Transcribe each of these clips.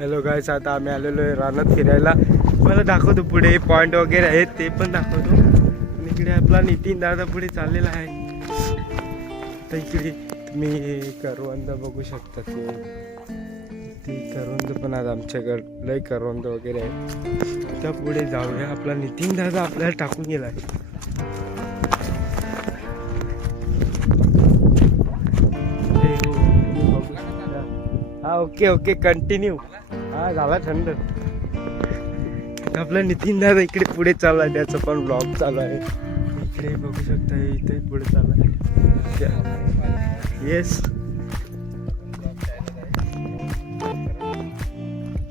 Hello गाईस, आता आम्ही आलेलो आहे रानात फिरायला. मला दाखवतो पुढे पॉइंट वगैरे आहेत ते पण दाखवतो. आणि इकडे आपला नितीन दादा पुढे चाललेला आहे. तर इकडे तुम्ही करवंद बघू शकता. ती करवंद पण आज आमच्याकडे लय करवंद वगैरे आहे. तर पुढे जाऊया. आपला नितीन दादा आपल्याला टाकून गेला आहे. हा ओके ओके कंटिन्यू. हा झाला थंड. आपला नितीन दादा इकडे पुढे चालला आहे. त्याचा पण ब्लॉग चालू आहे. इकडे बघू शकता, इथे पुढे चालला आहे. येस,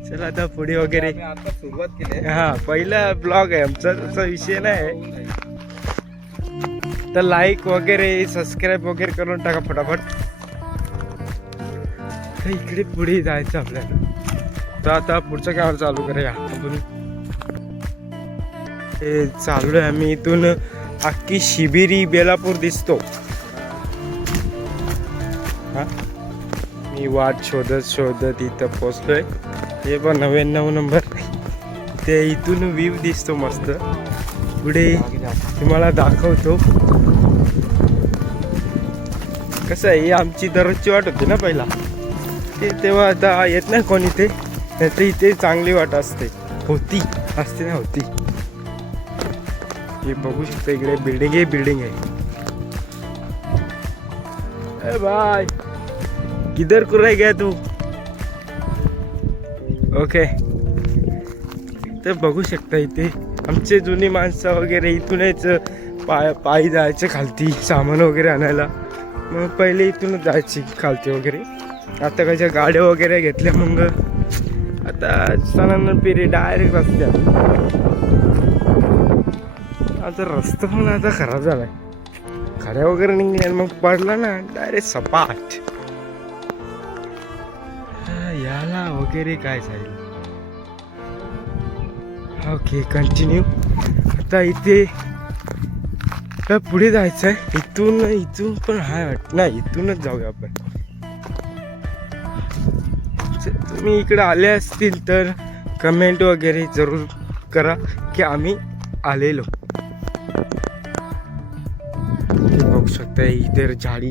चला आता पुढे वगैरे आता सुरुवात केली. हा पहिला ब्लॉग आहे आमचा, तसा विषय नाही. तर लाईक वगैरे सबस्क्राईब वगैरे करून टाका फटाफट. तर इकडे पुढे जायचं आपल्याला. तर आता पुढचं काम चालू करूया आपण. हे चालू आहे आम्ही. इथून अख्खी शिबिरी बेलापूर दिसतो. हा मी वाट शोधत इथं पोचलोय. हे पण 99 नंबर. ते इथून व्ह्यू दिसतो मस्त. पुढे तुम्हाला दाखवतो. कसं आहे, ही आमची दररोजची वाट होती ना पहिला. ते तेव्हा आता येत नाही कोण इथे. तर इथे चांगली वाट असते. होती ना होती. हे बघू शकता, इकडे बिल्डिंग आहे. ए भाई, किधर को रह गया तू? ओके. तर बघू शकता इथे आमचे जुनी माणसं वगैरे इथूनच पायी जायचे खालती सामान वगैरे आणायला. मग पहिले इथूनच जायची खालती वगैरे. आता कशा गाड्या वगैरे घेतल्या. मग आता सणांना पिरी डायरेक्ट रस्त्यात. आता रस्ता पण आता खराब झालाय. खड्या वगैरे निघल्या मग पडला ना डायरेक्ट सपाट. याला वगैरे काय झालं. Okay continue. आता इथे पुढे जायचं आहे. इथून पण हाय वाटत नाही. इथूनच जाऊया आपण. तुम्ही इकडे आले असतील तर कमेंट वगैरे जरूर करा की आम्ही आलेलो. बघू शकता इधर झाडे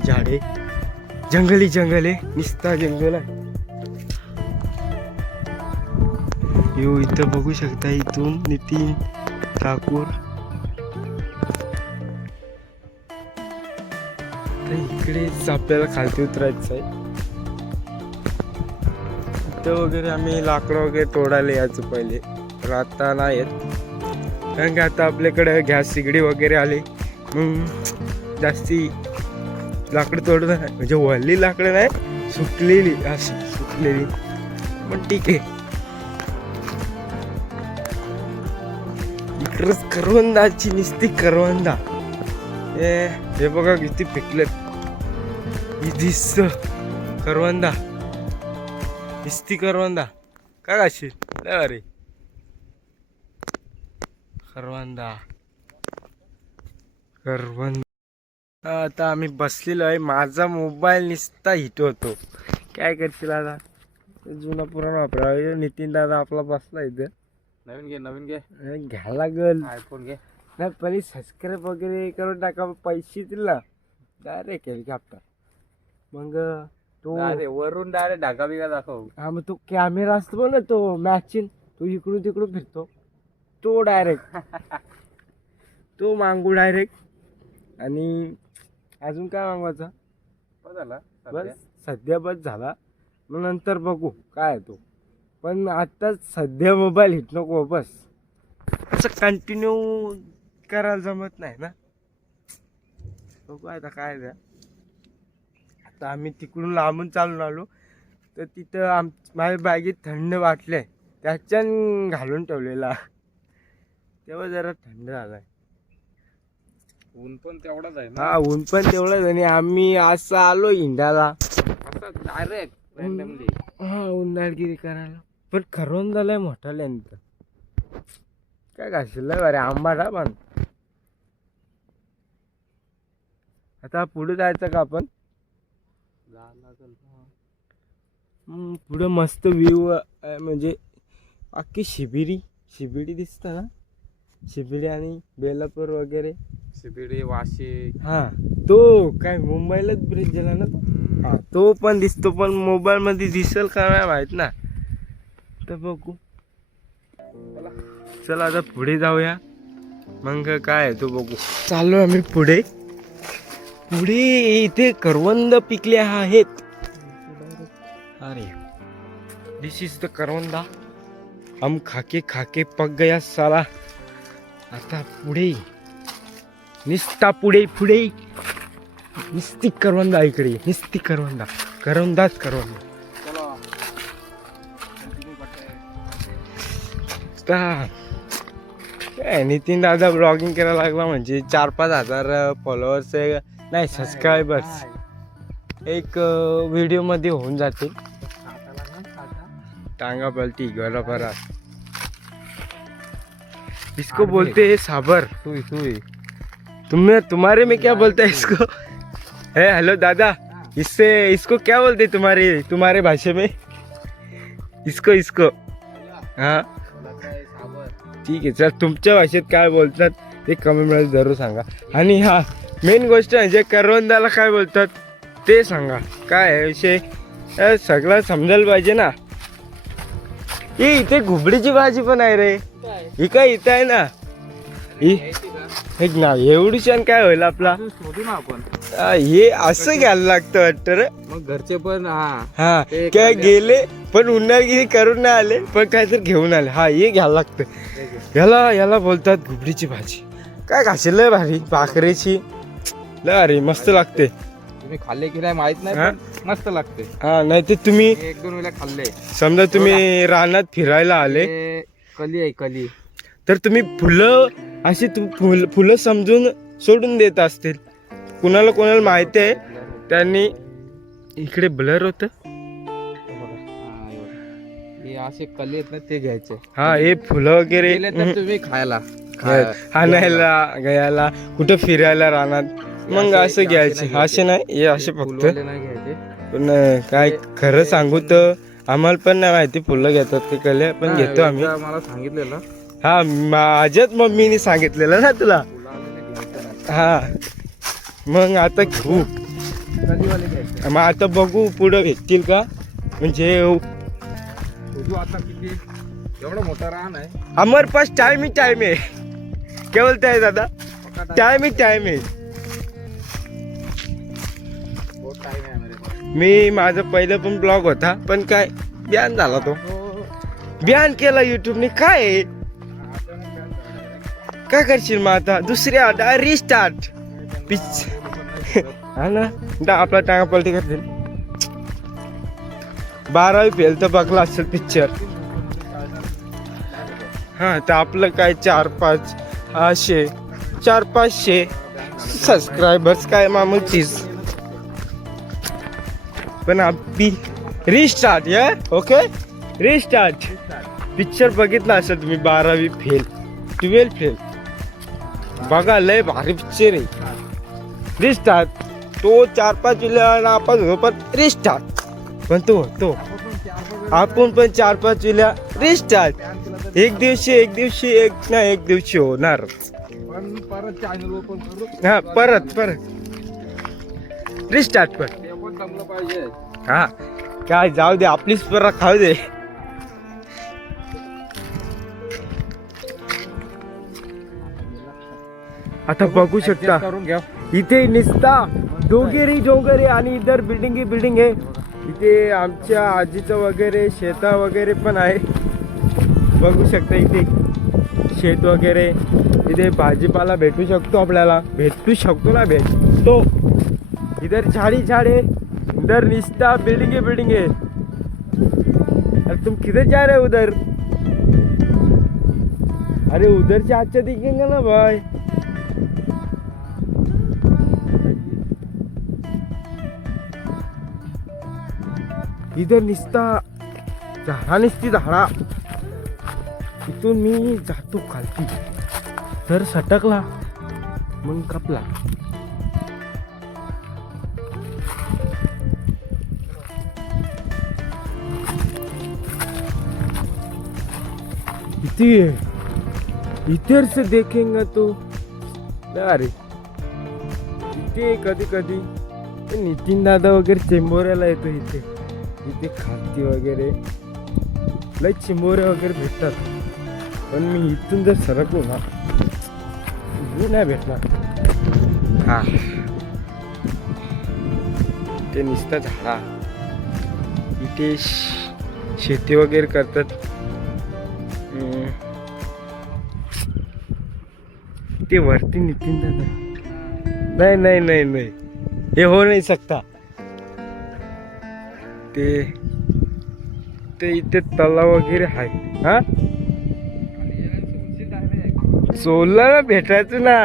जंगल आहे. निस्ता जंगल आहे. इथं बघू शकता. इथून नितीन ठाकूर. तर इकडेच आपल्याला खालती उतरायचं आहे. इथं वगैरे आम्ही लाकडं वगैरे तोडायला यायचं पहिले. तर आता नाही येत, कारण की आता आपल्याकडे गॅस शेगडी वगैरे आले. मग जास्ती लाकडं तोडत नाही. म्हणजे वल्ली लाकडं नाही, सुकलेली अशी सुकलेली. पण ठीक आहे. इकडंच करवंदाची निस्ती करवंदा. हे बघा किती पिकलेत. दिसत करवंदा, निस्ती करवंदा. काय अशी अरे करवंदा. आता आम्ही बसलेलो आहे. माझा मोबाईल निस्ता हिट होतो. काय करतील आता. जुना पुराणा वापरा. नितीन दादा आपला बसला इथं. नवीन घे घ्यायला लागल. आयफोन घे. नाही पहिले सबस्क्राईब वगैरे करून टाका. पैसे दिला डायरेक्ट हेलिकॉप्टर. मग तो वरून डायरेक्ट ढाका बिगा दाखव. हा मग तो कॅमेरा असतो बघ ना, तो मॅचिन. तो इकडून तिकडून फिरतो. तो डायरेक्ट तो मागू डायरेक्ट. आणि अजून काय मागवायचा. बस सध्या बस झाला. मग नंतर बघू काय तो. पण आता सध्या मोबाईल हिट नको बस. असं कंटिन्यू करायला जमत नाही ना. बघू आता काय द्या. आता आम्ही तिकडून लांबून चालून आलो. तर तिथं माझ्या बॅगेत थंड वाटलंय. त्याच्यान घालून ठेवलेला. तेव्हा जरा थंड झालाय. ऊन पण तेवढाच आहे ना. हा ऊन पण तेवढंच. आणि आम्ही असं आलो हिंडाला डायरेक्ट रँडमली. हा उन्हाळगिरी करायला. पण खरवून झालंय मोठा लेंथ. काय घाशील बरे आंबाडा. पण आता पुढे जायचं का आपण. पुढं मस्त व्ह्यू म्हणजे अख्खी शिबिडी दिसतं ना, शिबिडी आणि बेलापूर वगैरे. शिबिडी वाशी. हा तो काय मुंबईलाच ब्रिज झाला ना तो. हा तो पण दिसतो, पण मोबाईल मध्ये दिसेल का नाही माहित ना. तर बघू, चला आता पुढे जाऊया. मग काय आहे तो बघू. चाललो आम्ही पुढे. इथे करवंद पिकले आहेत. अरे दिस इज द करवंदा. हम खाके खाके पक गया साला. आता पुढे निस्ता पुढे निस्ती करवंदा इकडे. निस्ती करवंदाच करवंदा. काय नितीन दादा ब्लॉगिंग करायला लागला म्हणजे 4-5 हजार फॉलोअर्स नाही सबस्क्रायबर्स एक व्हिडिओ मध्ये होऊन जाते. टांगा पलटी गराभरा. इसको बोलते हैं साबर. तुम्हारे में क्या बोलते हैं इसको? हेलो दादा, इसको क्या बोलते तुम्हारे भाषे में? इसको हाँ ठीक आहे. चल तुमच्या भाषेत काय बोलतात ते कमेंटमध्ये जरूर सांगा. आणि हा मेन गोष्ट म्हणजे करवंदाला काय बोलतात ते सांगा. काय आहे विषय सगळं समजायला पाहिजे ना. इथे घुबडीची भाजी पण आहे रे. ही काय इथं आहे ना. एक ना एवढी छान काय होईल आपला. हे असं घ्यायला लागतं वाटतं रे. मग घरचे पण हा काय गेले पण उन्हाळगिरी करून नाही आले, पण काहीतरी घेऊन आले. हा हे घ्यायला लागतं. याला बोलतात घुबडीची भाजी. काय खाशील लय भारी भाकरीची. लय भारी मस्त लागते. तुम्ही खाल्ले की नाही माहित नाही, पण मस्त लागते. हा नाही ते तुम्ही 1-2 वेळा खाल्ले. समजा तुम्ही रानात फिरायला आले, कली तर तुम्ही फुलं अशी फुलं समजून सोडून देत असतील. कोणाला माहिती आहे त्यांनी इकडे ब्लर होतं. हे असे कली आहेत ना ते घ्यायचे. हा हे फुलं वगैरे तुम्ही खायला आणायला घ्यायला कुठं फिरायला रानात मग असं घ्यायचे. असे नाही हे असे फक्त. पण काय खरं सांगू तर आम्हाला पण नाही माहिती फुलं घेतात ते कले, पण घेतो आम्ही. मला सांगितलेलं. हा माझ्याच मम्मीने सांगितलेलं ना तुला. हा मग आता घेऊ. मग आता बघू पुढं भेटतील का. म्हणजे आता किती एवढा मोठा रान आहे. हमारे पास टाइम है. क्या बोलते है दादा? टाइम है. मी माझा पहिला पण ब्लॉग होता, पण काय बॅन झाला तो. बॅन केला युट्यूबने. काय करशील मग आता दुसऱ्या रिस्टार्ट पिच. हा ना आपला टांगा पलटी करतील. 12वी फेल तर बघला असेल पिक्चर. हा तर आपलं काय 4-500 सबस्क्रायबर्स काय मामूल चीज. पण अभी रिस्टार्ट या ओके रिस्टार्ट. पिक्चर बघितला असेल तुम्ही 12वी फेल 12 फेल बघा. लय भारी पिक्चर आहे. रिस्टार्ट तो 4-5 वेळा नापास होतो, पण रिस्टार्ट पण तो आपण पण 4-5 वेळा रिस्टार्ट. एक दिवशी होणार. परत चॅनल ओपन करू. हा परत रिस्टार्ट पण जमलं पाहिजे. हा काय जाऊ दे आपलीच परत खाऊ दे. आता बघू शकता करून घ्या. इथे निस्ता डोंगरी आणि इधर बिल्डिंग आहे. इथे आमच्या आजीचं वगैरे शेता वगैरे पण आहे. बघू शकता इथे शेत वगैरे. इथे भाजीपाला भेटू शकतो आपल्याला. भेटतो. इधर झाड है. इधर निस्ता बिल्डिंग है. अरे तुम किधर जा रहे हो उधर? अरे उधर से अच्छा दिखेंगे ना भाई. इधर निस्ता झाडा. इथून मी जातो खालती, तर सटकला मग कापला. किती इधर से देखेंगे तो अरे इथे कधी कधी नितीन दादा वगैरे चिंबोऱ्याला येतो इथे इथे खाती वगैरे लय चिंबोऱ्या वगैरे भेटतात. पण मी इथून जर सरकलो ना व्ह्यू नाही भेटणार. हा ते नुसतं झाडा इथे शेती वगैरे करतात. ते वरती नितीन दादा नाही नाही नाही नाही हे हो नाही सकता. ते ते इथे तलाव वगैरे आहे. हा सोला भेटायचं ना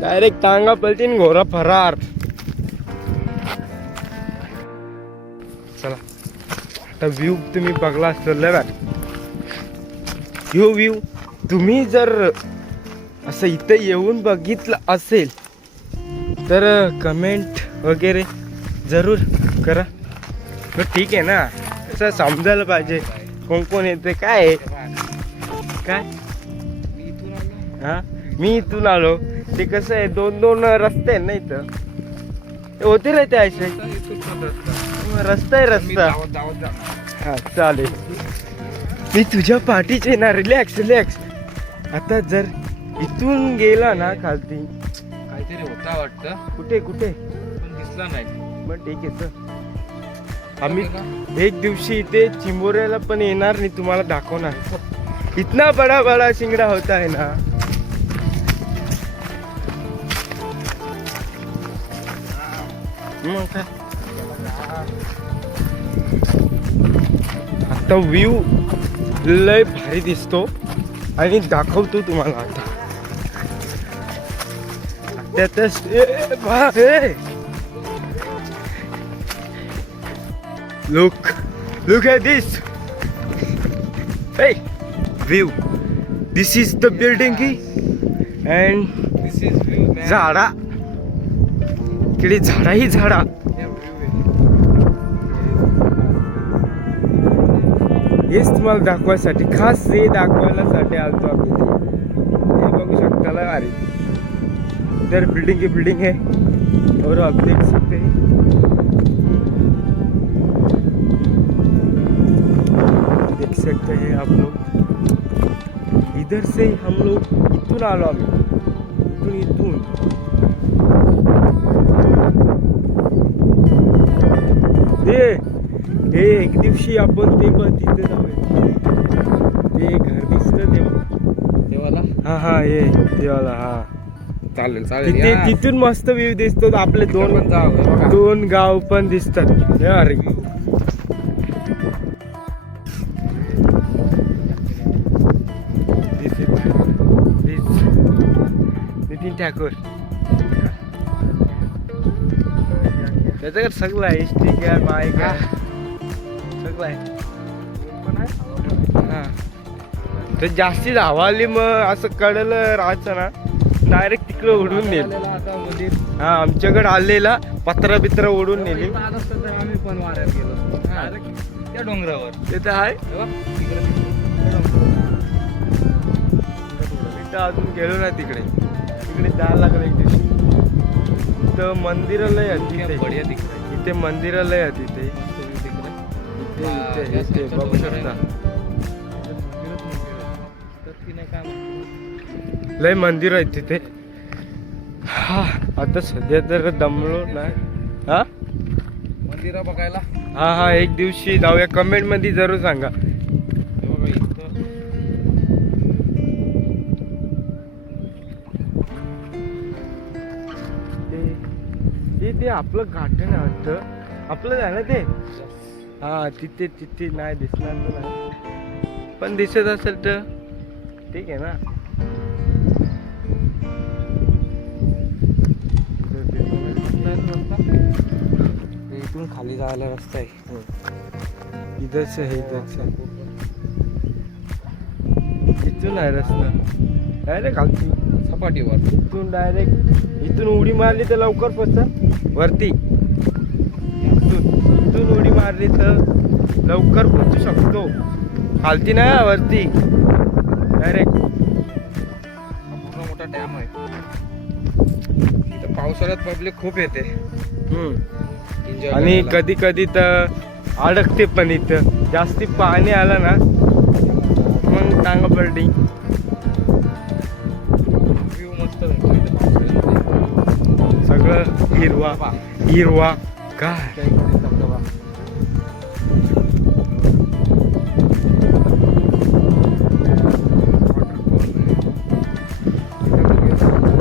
डायरेक्ट टांगा पलटीन घोरा फरार. चला आता व्ह्यू तुम्ही बघला असेल बघा. व्ह्यू तुम्ही जर असं इथं येऊन बघितलं असेल तर कमेंट वगैरे जरूर करा. मग ठीक आहे ना असं समजायला पाहिजे कोण कोण येते काय काय. हा मी इथून आलो. ते कसं आहे दोन दोन रस्ते आहे ना इथं होते रे ते असे रस्ता आहे रस्ता. हा चालेल मी तुझ्या पाठीचे ना. Relax relax. आता जर इथून गेला ना खालती काहीतरी होता वाटतं. कुठे कुठे पण दिसला नाही. मग ठीक आहे सर आम्ही एक दिवशी इथे चिंबोऱ्याला पण येणार नाही तुम्हाला दाखवणार. इतना बडा बडा शिंगडा होता है ना. मग काय आता व्ह्यू लय भारी दिसतो आणि दाखवतो तुम्हाला आता. त्यातच look at this. Hey view, this is the building and This is view man. झाडा इकडे झाडा ही झाडा. हेच तुम्हाला दाखवायसाठी खास हे दाखवायला आलतो आम्ही. हे बघू शकता ना. अरे इधर बिल्डिंग है और आप देख सकते हैं आप लोग. इधर से हम लोग इथून आलो आम्ही इथून हे एक दिवशी आपण ते पण तिथे जाऊया. ते घर दिसतं देवाला. हा हा हे देवाला. हा चालेल चालेल तिथे या. तिथून मस्त व्ह्यू दिसतो. आपले पण जाऊ हे बघा. दोन गाव पण दिसतात. अरे नितीन ठाकूर त्याच्याकडे सगळं आहे. एसटी काय माय काय सगळं आहे. हा तर जास्ती धावाली मग असं कडलं राहायचं ना डायरेक्ट तिकडे उडून नेल. आता मंदिर हा आमच्याकडे आलेला पत्रा बित्रा ओढून नेली. आम्ही पण वाऱ्यात गेलो त्या डोंगरावर. ते तर आहे. अजून गेलो ना तिकडे जायला लागलं एक दिवशी. इथं मंदिरालय आहे बढिया इथे मंदिरालय आहे तिथे. इथे बघू शकता लय मंदिर आहेत तिथे. हा आता सध्या तर दमलो नाही. हा मंदिर बघायला. हा हा एक दिवशी जाऊया. कमेंट मध्ये जरूर सांगा. ते आपलं गार्डन आहे वाटतं. आपलं आहे ना ते. हा तिथे तिथे नाही दिसणार तर नाही पण दिसत असेल तर ठीक आहे ना. इथून खाली जायला रस्ता आहे. इधरच आहे इथून आहे रस्ता डायरेक्ट खालती सपाटीवर. इथून डायरेक्ट इथून उडी मारली तर लवकर पोचता वरती. इथून उडी मारली तर लवकर पोहोचू शकतो. खालती नाही वरती डायरेक्ट. पूर्ण मोठा डॅम आहे. इथं पावसाळ्यात पब्लिक खूप येते Enjoy आणि करायला. कधी कधी तर अडकते पण इथं. जास्ती पाणी आलं ना मग टांगा पलटी. व्ह्यू मस्त भेटतो इथं पावसाळ्यामध्ये. सगळं हिरवा हिरवा काय. त्या इकडे धबधबा.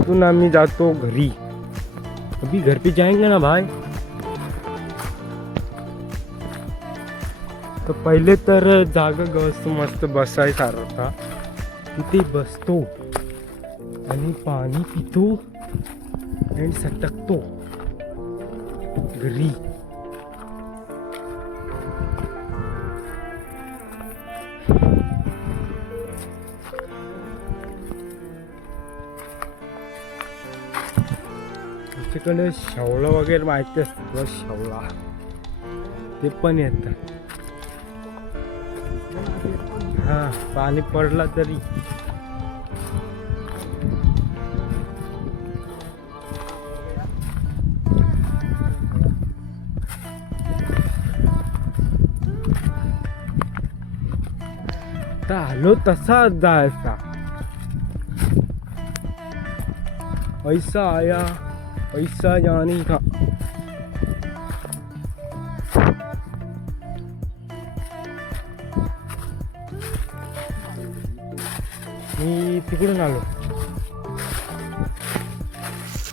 इथून आम्ही जातो घरी. अभी घर पे जाएंगे ना भाई. तर पहिले तर जागा गस्त मस्त बसायसारखा होता. तिथे बसतो आणि पाणी पितो आणि सटकतो घरी. आमच्याकडे शेवळा वगैरे माहिती असतं तुला. शेवळा ते पण येतात. हा पाणी पडला तरी तर आलो तसा जायचा. ऐसा आया ऐसा जाने का. मी तिकडून आलो.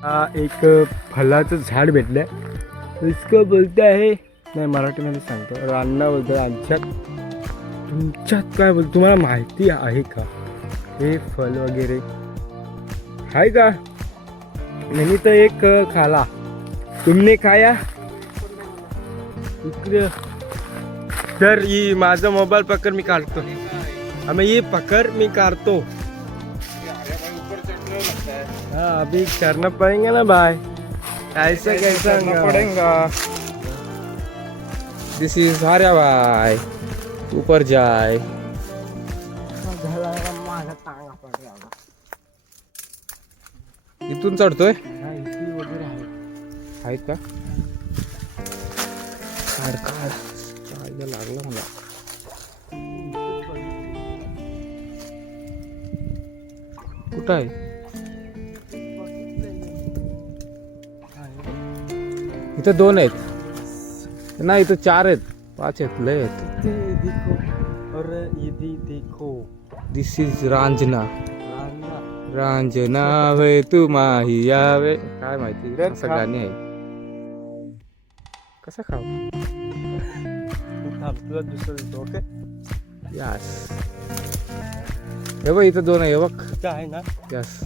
हा एक फलाचं झाड भेटलंय. इसको बोलते आहे नाही मराठीमध्ये सांगतो रान्ना बोलतो. आमच्यात तुमच्यात काय बोलतो तुम्हाला माहिती आहे का हे फल वगैरे आहे का. मैंने तो एक खाला. तुमने खाया. इकडे तर ही माझा मोबाईल पकड मी काढतो. हमें ये पकड़ मी काढतो. अरे भाई ऊपर चढ़ने लगता है. हाँ अभी करना पड़ेगा ना भाई. ऐसा कैसा करना पड़ेगा. दिस इज आर्या भाई. ऊपर जाए. इथून चढतोय. वगैरे आहे. आहेत का. काढ काढ. चायला लागलं मला. कुठं आहे. इथं 2 आहेत. नाही इथं 4 आहेत. 5 आहेत. लय आहेत. ये देखो और ये देखो. दिस इज रांजना. रान्ना. रांजना वे तू माही यावे. काय माहिती तर असं खा. गाणी आहे. कसं खाऊ. थांब तुला दुसरं देतो. ओके यास. हे बघ इथं 2 आहे. हे बघ. इथं आहे ना. यस.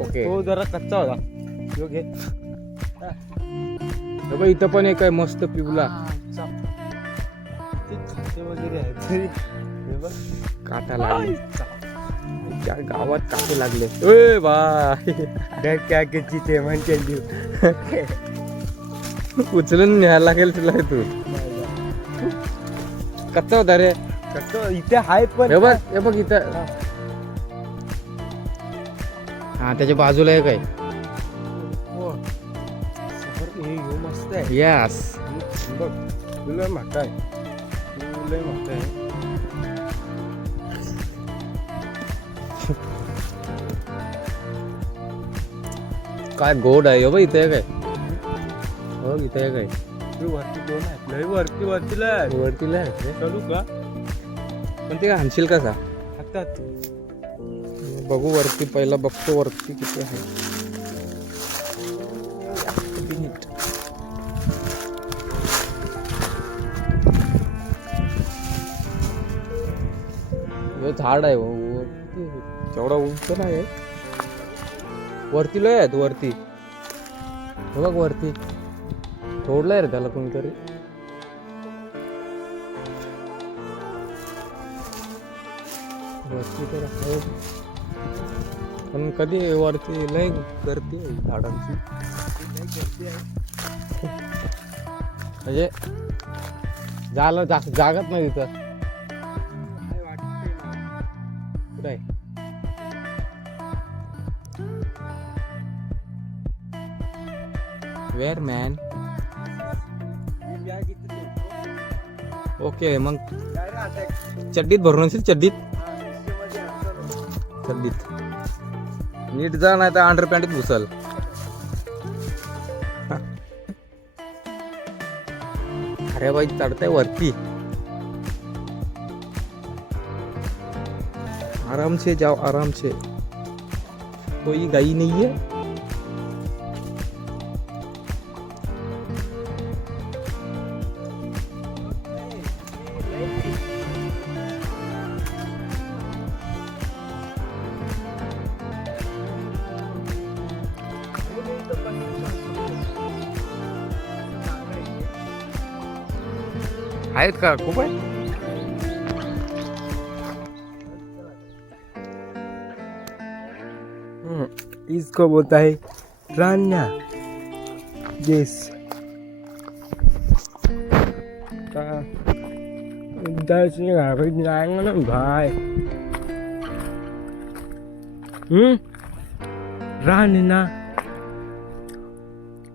ओके. तो जरा कच्चा होता. यो घे. हे बघ इथं पण एक आहे मस्त पिवला. ते खाते वगैरे आहे तरी हे बघ. काटा लागले. त्या गावात काटे लागले. ए बाय. क्या किती ते म्हणते देऊ. उचलून न्यायला लागेल तुला तू. कच्चा होता रे. कसं इथे आहे पण. हे बघ इथं. हा त्याच्या बाजूला एक आहे. हो. हे ह्यो मस्त आहे. यस. बघ तुला मोठा आहे. तुला मोठा आहे. काय गोड आहे. हे बघ इथं एक आहे. हो इथं एक आहे. ते वरती 2 आहेत. लय वरती वरतीला आहे. वरतीला आहे. चालू का पण ते आणशील कसा. हातात. बघू वरती. पहिला बघतो वरती किती आहे. हे झाड आहे वरती. तेवढा उंच नाही आहे. वरती लय आहेत. वरती हे बघ. वरती तोडलंय रे त्याला कोणीतरी. वरती तर आहे. पण कधी वरती लय गर्दी आहे झाडांची. म्हणजे जायला जागाच नाही तिथं. कुठं आहे? Wear man. ओके मग चड्डीत भरून असेल. चड्डीत नीट जा, नाही तर अंडर पॅन्टीत घुसल. अरे बाई चढताय वरती. आराम से जाओ, आराम से. कोई गाई नहीं है. आहेत का? खूप आहे. इसको बोलता है रान्या. येस. जाएंगे ना भाई. रान्या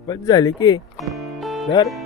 बस झाली की सर.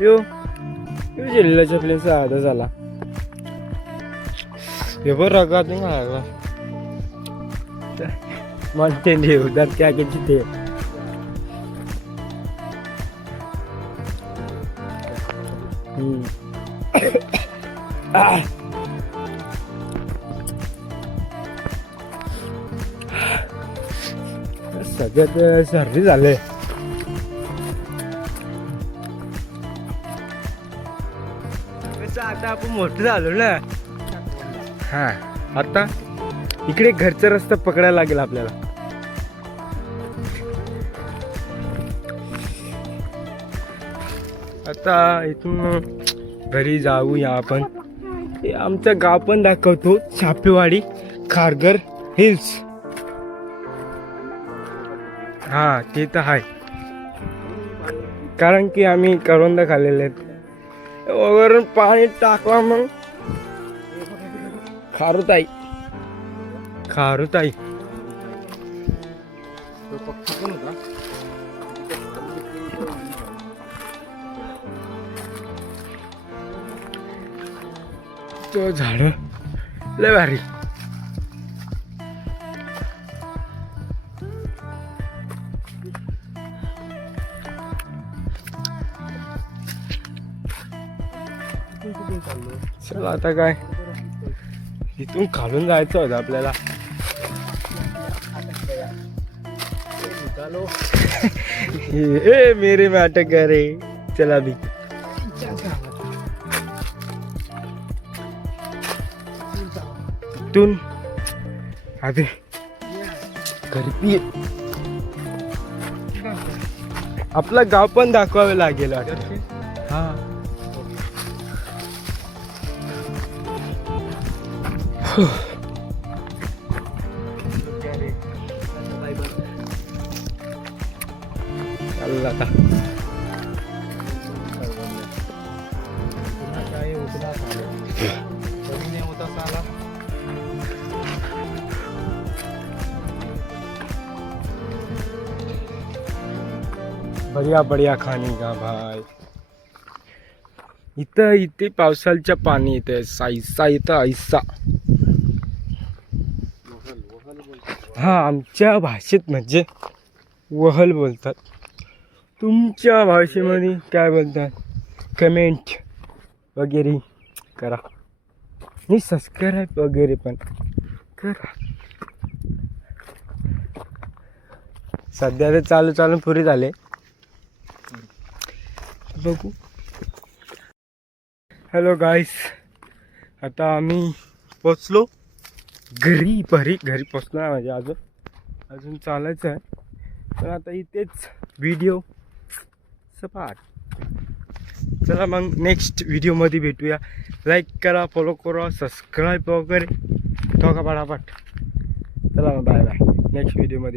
यो जिल्ह्याच्या प्लेस आधा झाला. हे बरं रगात नाही लागला. म्हणते देव दर क्या की तिथे. सगळ्यात सर्दी झाले. आता आपण मोठं झालो ना. हा आता इकडे घरचा रस्ता पकडायला लागेल आपल्याला. आता इथून घरी जाऊया आपण. आमचं गाव पण दाखवतो. छापेवाडी खारघर हिल्स. हा ते तर आहे, कारण की आम्ही करवंद खाल्लेले आहेत. वरून पाणी टाकवा मग खारुताई. तो झाड लय भारी. चला आता काय इथून खालून जायचं होतं आपल्याला. मेरे में अटक गए रे. चला भी इथून अभी घरी आपलं गाव पण दाखवावे लागेल. हा आता बढ़िया बढ़िया खाणे का भाई. इथे पावसाळ्याच्या पाणी येते. साईसा इथं ऐसा. हा आमच्या भाषेत म्हणजे वहल बोलतात. तुमच्या भाषेमध्ये काय बोलतात कमेंट वगैरे करा. आणि सबस्क्राईब वगैरे पण करा. सध्या ते चालून पुरे झाले. बघू. हॅलो गाईस, आता आम्ही पोचलो घरी पोचलो आहे. म्हणजे अजून चालायचं आहे. पण आता इथेच व्हिडिओ सपाट. चला मग नेक्स्ट व्हिडिओमध्ये भेटूया. लाईक करा, फॉलो करा, सबस्क्राईब वगैरे ठोका पटापट. चला मग बाय बाय. नेक्स्ट व्हिडिओमध्ये